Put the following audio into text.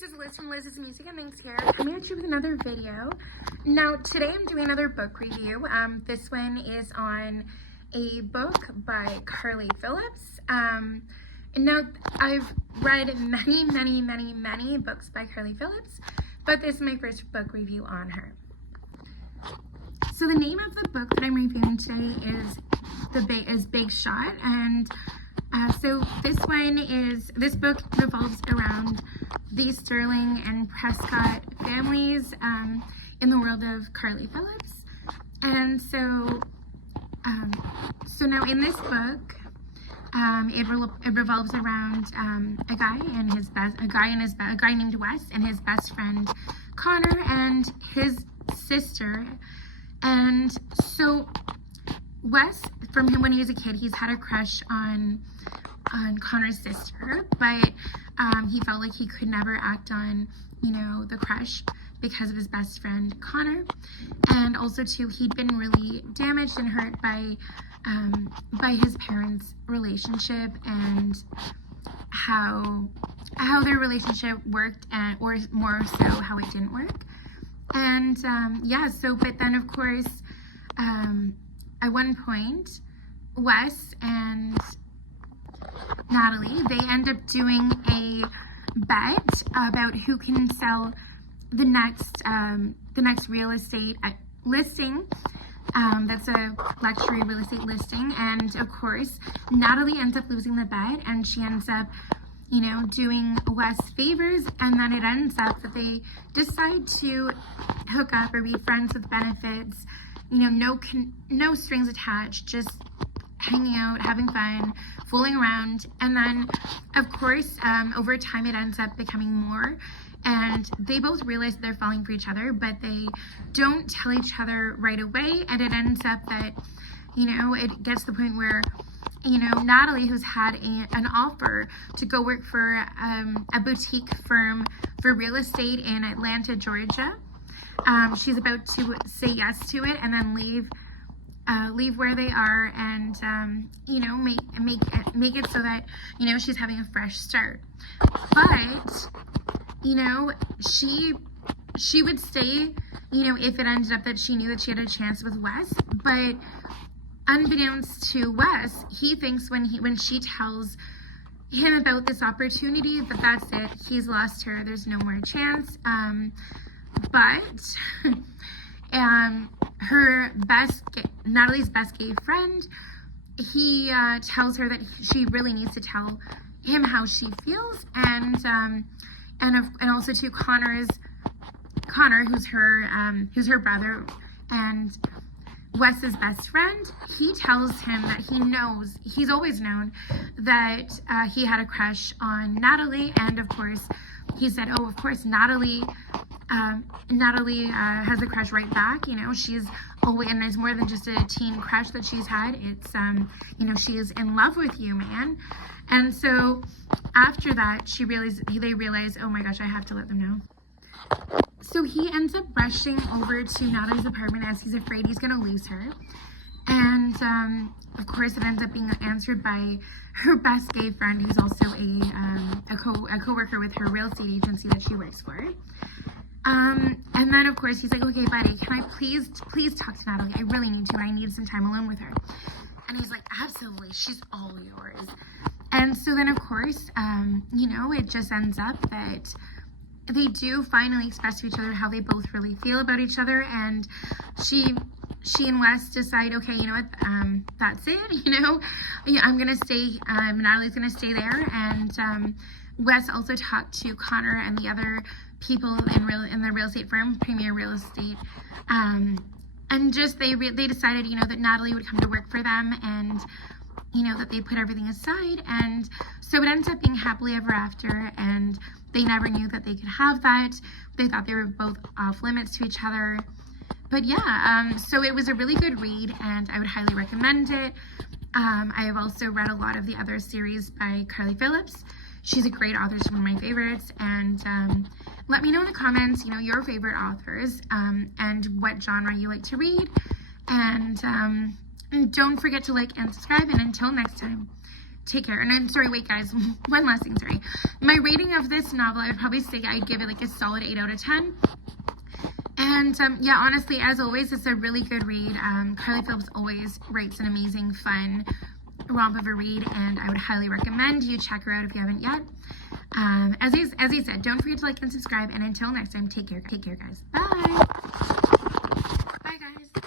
this is Liz from Liz's Music and Things here, coming at you with another video. Now, today I'm doing another book review. This one is on a book by Carly Phillips. And now, I've read many books by Carly Phillips, but this is my first book review on her. So the name of the book that I'm reviewing today is Big Shot, and so this book revolves around the Sterling and Prescott families in the world of Carly Phillips. And so now in this book, it revolves around a guy named Wes and his best friend Connor and his sister. And so Wes, from him when he was a kid, he's had a crush on Connor's sister, but he felt like he could never act on, the crush because of his best friend Connor. And also too, he'd been really damaged and hurt by his parents' relationship and how their relationship worked, or more so how it didn't work. And but then of course, at one point, Wes and Natalie, they end up doing a bet about who can sell the next real estate listing. That's a luxury real estate listing, and of course, Natalie ends up losing the bet, and she ends up, doing Wes favors, and then it ends up that they decide to hook up or be friends with benefits. No strings attached, just hanging out, having fun, fooling around. And then, of course, over time it ends up becoming more, and they both realize they're falling for each other, but they don't tell each other right away, and it ends up that, it gets to the point where, Natalie, who's had an offer to go work for a boutique firm for real estate in Atlanta, Georgia, she's about to say yes to it and then leave where they are and make it so that she's having a fresh start. But she would stay if it ended up that she knew that she had a chance with Wes. But unbeknownst to Wes, he thinks when she tells him about this opportunity that that's it, he's lost her, there's no more chance. But Natalie's best gay friend, he tells her that she really needs to tell him how she feels, and also to Connor, who's her brother and Wes's best friend. He tells him that he's always known that he had a crush on Natalie, and of course he said, oh, of course Natalie has a crush right back. She's always, and there's more than just a teen crush that she's had. It's she is in love with you, man. And so after that, they realize, oh my gosh, I have to let them know. So he ends up rushing over to Natalie's apartment as he's afraid he's gonna lose her. And of course, it ends up being answered by her best gay friend, who's also a co-worker with her real estate agency that she works for. And then of course he's like, okay, buddy, can I please talk to Natalie? I really need to. I need some time alone with her. And he's like, absolutely, she's all yours. And so then of course, it just ends up that they do finally express to each other how they both really feel about each other, and she and Wes decide, okay, you know what, that's it, I'm gonna stay, Natalie's gonna stay there. And Wes also talked to Connor and the other people in the real estate firm, Premier Real Estate, and just they decided, that Natalie would come to work for them, and that they put everything aside. And so it ends up being happily ever after, and they never knew that they could have that. They thought they were both off limits to each other. But yeah, so it was a really good read, and I would highly recommend it. I have also read a lot of the other series by Carly Phillips. She's a great author, she's one of my favorites. And let me know in the comments, your favorite authors, and what genre you like to read. And don't forget to like and subscribe. And until next time, take care. And I'm sorry, wait guys, one last thing, sorry. My rating of this novel, I would probably say I'd give it like a solid 8 out of 10. And yeah, honestly, as always, it's a really good read. Carly Phillips always writes an amazing, fun romp of a read, and I would highly recommend you check her out if you haven't yet. As I said, don't forget to like and subscribe, and until next time, take care guys. Bye. Bye guys.